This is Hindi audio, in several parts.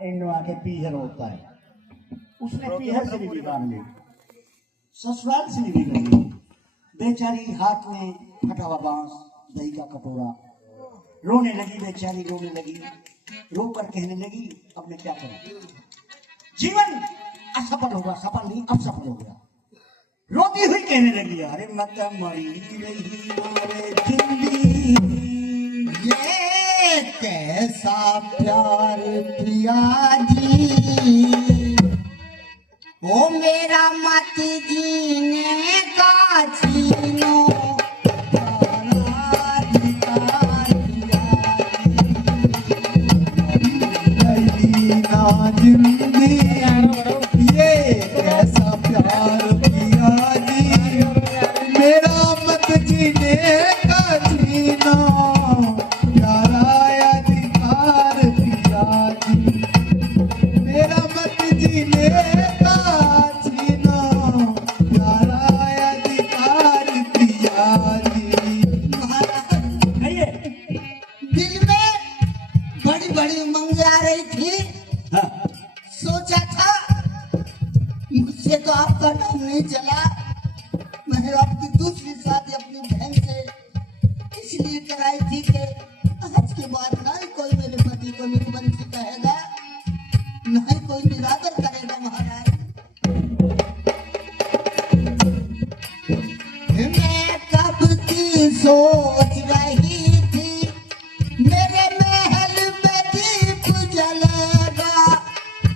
एंडो आके पीहर होता है, उसने पीहर से भी बिगाड़ ली, ससुराल से भी बिगड़ ली। बेचारी हाथ में फटा हुआ बांस, दही का कटोरा, रोने लगी बेचारी, रोने लगी, रो कर कहने लगी अब मैं क्या करूं, जीवन असफल होगा, सफल नहीं अब सफल हो गया। रोती हुई कहने लगी अरे मत मरी रही मारे जिंदगी, ये कैसा प्यार किया जी, वो मेरा मत जीने का छीनो, जिंदगी ये कैसा प्यार किया जी, मेरा मत जीने का छीनो, प्यारा अधिकार किया जी, मेरा मत जीने का छीनो, प्यारा अधिकार किया जी। दिल में बड़ी बड़ी उमंग आ रही थी, सोचा था मुझसे तो आपका नाम नहीं चला, मैंने आपकी दूसरी शादी अपनी बहन से इसलिए कराई थी कि आज के बाद ना ही कोई मेरे पति को निर्वंशी कहेगा, ना ही कोई निरादर करेगा महाराज। मैं कब की सोच रही थी मेरे महल में दीप जलेगा,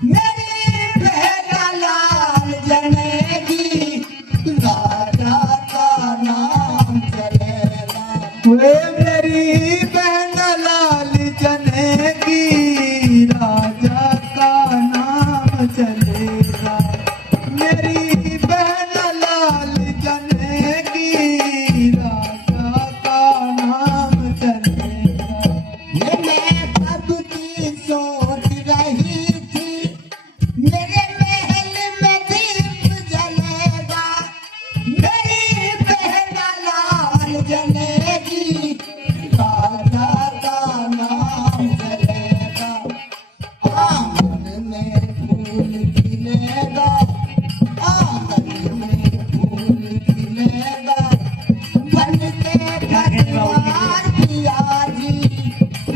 मेरी बहन लाल जलेगी, राजा का नाम चलेगा, वे मेरी बहन लाल जलेगी, राजा का नाम चलेगा, मेरी बहन लाल जलेगी, राजा का नाम चलेगा। ये मैं कब की सोच रही थी मेरे महल में दीप जलेगा, मेरी बहन लाल जलेगी, राजा का नाम चलेगा, आंगन में फूल खिलेगा, आंगन में फूल खिलेगा, बन के परिवार पिया जी,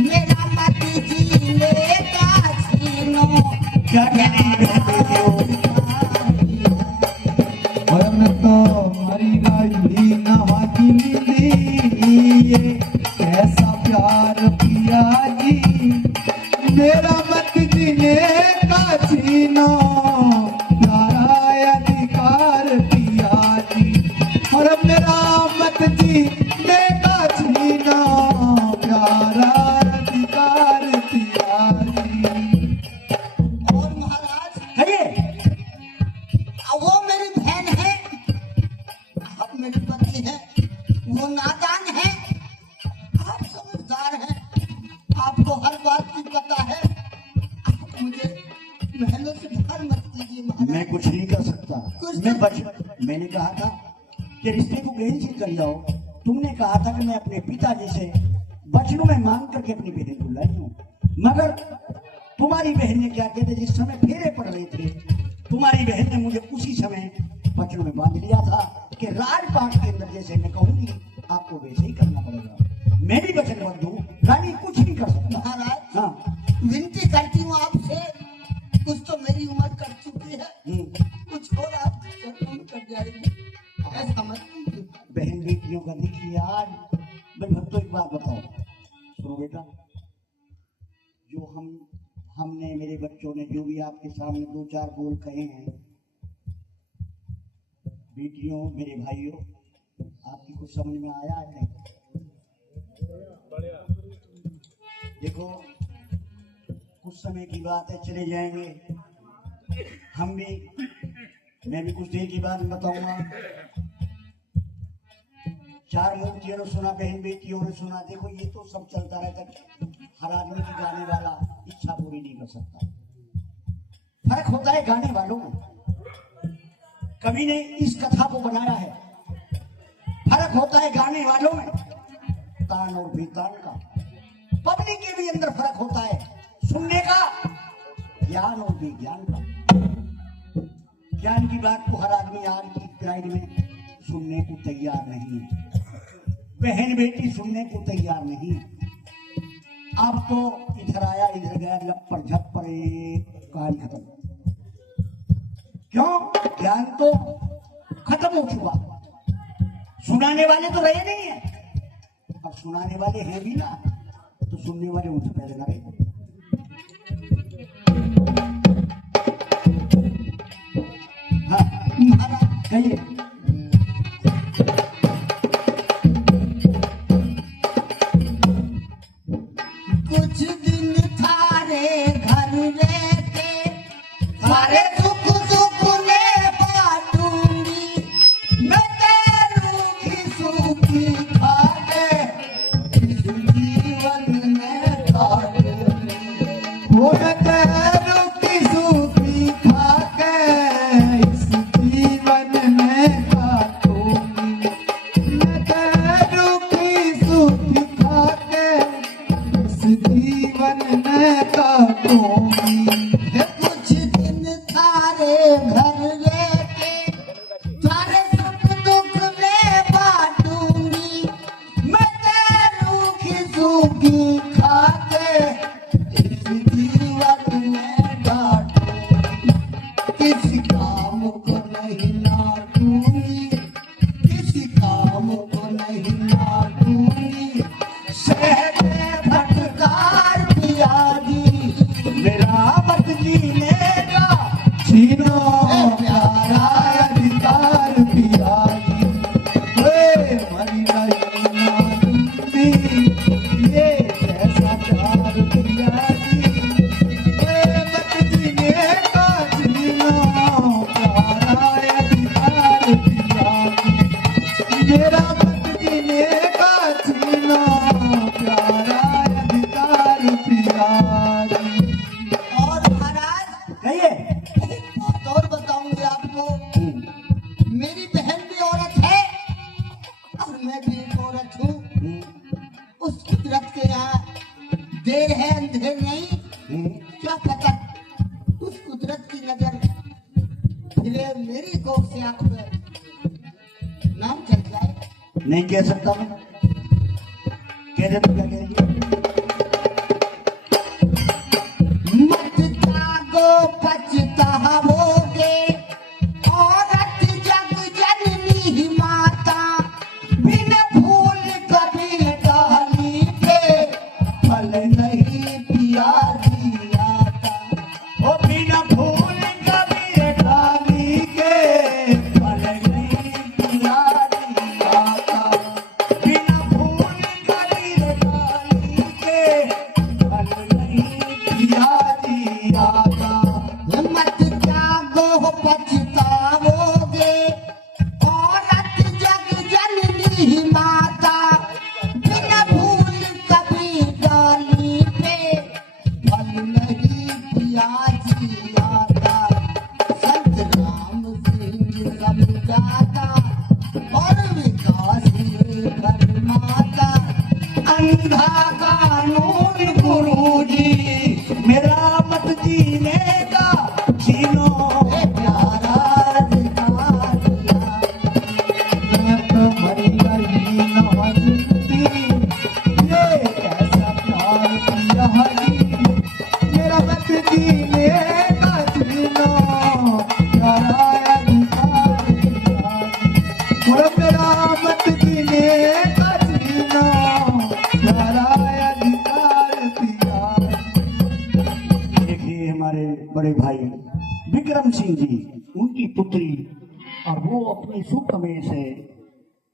मेरा मत जीने का छीनो, क्या कहने हम तो मरी गई नहाती ये कैसा प्यार किया जी, मेरा मत जीने का छीनो, प्यारा अधिकार किया जी, और मेरा मत जीने का छीनो, प्यारा अधिकार किया जी। और महाराज वो मेरी बहन है, आप मेरी पत्नी है, वो नादान है, आप समझदार हैं, आपको हर बात की पता है, आप मुझे महलों से बाहर मत कीजिए महाराज। मैं कुछ नहीं कर सकता, मैंने कहा था कि रिश्ते को कैंसिल कर जाओ, तुमने कहा था कि मैं अपने पिताजी से वचनों में मांग करके अपनी बहन को लाई हूँ, मगर तुम्हारी बहन ने क्या कहते, जिस समय फेरे पड़ रहे थे तुम्हारी बहन ने मुझे उसी समय वचनों में बांध लिया था कि राजपाट के अंदर जैसे मैं कहूंगी आपको वैसे ही करना पड़ेगा। मैं भी वचनबद्ध हूँ, रानी कुछ नहीं कर सकता। महाराज हाँ विनती करती हूँ आपसे, कुछ तो मेरी उम्र कर चुकी है, कुछ और आप कर जाएगी, ऐसा मत कीजिए। बहन बेटियों का देखिए आज भाई भक्तों एक बात बताओ, सुनो बेटा, जो हमने मेरे बच्चों ने जो भी आपके सामने दो चार बोल कहे हैं, बेटियों मेरे भाइयों, आपकी कुछ समझ में आया है नहीं? देखो कुछ समय की बात है, चले जाएंगे हम भी, मैं भी कुछ देर की बात बताऊंगा। चार मूर्तियों ने सुना, बहन बेटियों ने सुना, देखो ये तो सब चलता रहता, हर आदमी की गाने वाला इच्छा पूरी नहीं कर सकता। फर्क होता है गाने वालों में, कवि ने इस कथा को बनाया है, फर्क होता है गाने वालों में, तान और बेतान का, पब्लिक के भी अंदर फर्क होता है, सुनने का ज्ञान और विज्ञान का। ज्ञान की बात को हर आदमी आज की प्राइड में सुनने को तैयार नहीं, बहन बेटी सुनने को तैयार नहीं। अब तो इधर आया इधर गया, लप्पर झप्पर कहानी खत्म। क्यों? ज्ञान तो खत्म हो चुका, सुनाने वाले तो रहे नहीं है, और सुनाने वाले हैं भी ना तो सुनने वाले उनसे पहले ना रहे। हाँ महाराज कहिए। कुछ दिन थारे घर रहते, सारे सुख सुख में बांटूंगी, मैं तेरू की सूखी खाके इस जीवन में काटूंगी। वो मैं तेरू की सूखी खाके इस जीवन में काटूंगी, मैं तेरू की सूखी खाके इस जीवन में काटूंगी। कुछ दिन थारे घर रहके, सारे सुख दुख में बांटूंगी, मैं तेरू की सूखी खाके इस जीवन में डांटूंगी। किसी काम को नहीं लाटूंगी, किसी काम को नहीं लाटूंगी, शहर में भटकार पियागी, मेरा मत जीने का छीनो प्यारा अधिकार पियागी, ओए मरी रही ना जिंदगी, ये कैसा प्यार पियागी, ओए मत जीने का छीनो प्यारा अधिकार पियागी, मेरा मत जीने का छीनो प्यारा अधिकार पियागी। और महाराज कहिए। एक बात और बताऊंगी आपको, मेरी बहन भी औरत है और मैं भी एक औरत हूँ। उस कुदरत के यहाँ देर है अंधेर नहीं, क्या पता उस कुदरत की नजर फिरे मेरी कोख से आप नाम चल जाए। नहीं कह सकता मैं, कह दे तो क्या कहेंगे। मत जागो पछताओगे, औरत जग जननी माता, बिन फूल कभी डाली के फल नहीं पिया दियाता। ओ बिना फूल कभी डाली के फल नहीं पिया दिया था, बिना फूल कभी डाली के फल नहीं पिया दिया था। मत जागो पछताओगे, औरत जग जननी माता, बिन फूल कभी डाली पे फल नहीं पिया जियाता। संत राम सिंह समझाता और विकास माता, अंधा कानून गुरुजी मेरा मत जीने का छीनो प्यारा अधिकार दिया। मैं तो मरी रही ना जिंदगी, ये कैसा प्यार पियागी, मेरा मत जीने का छीनो प्यारा अधिकार पियागी, और मेरा मत जीने का छीनो प्यारा अधिकार पियागी। देखिए हमारे बड़े भाई विक्रम सिंह जी, उनकी पुत्री, और वो अपनी सुख में से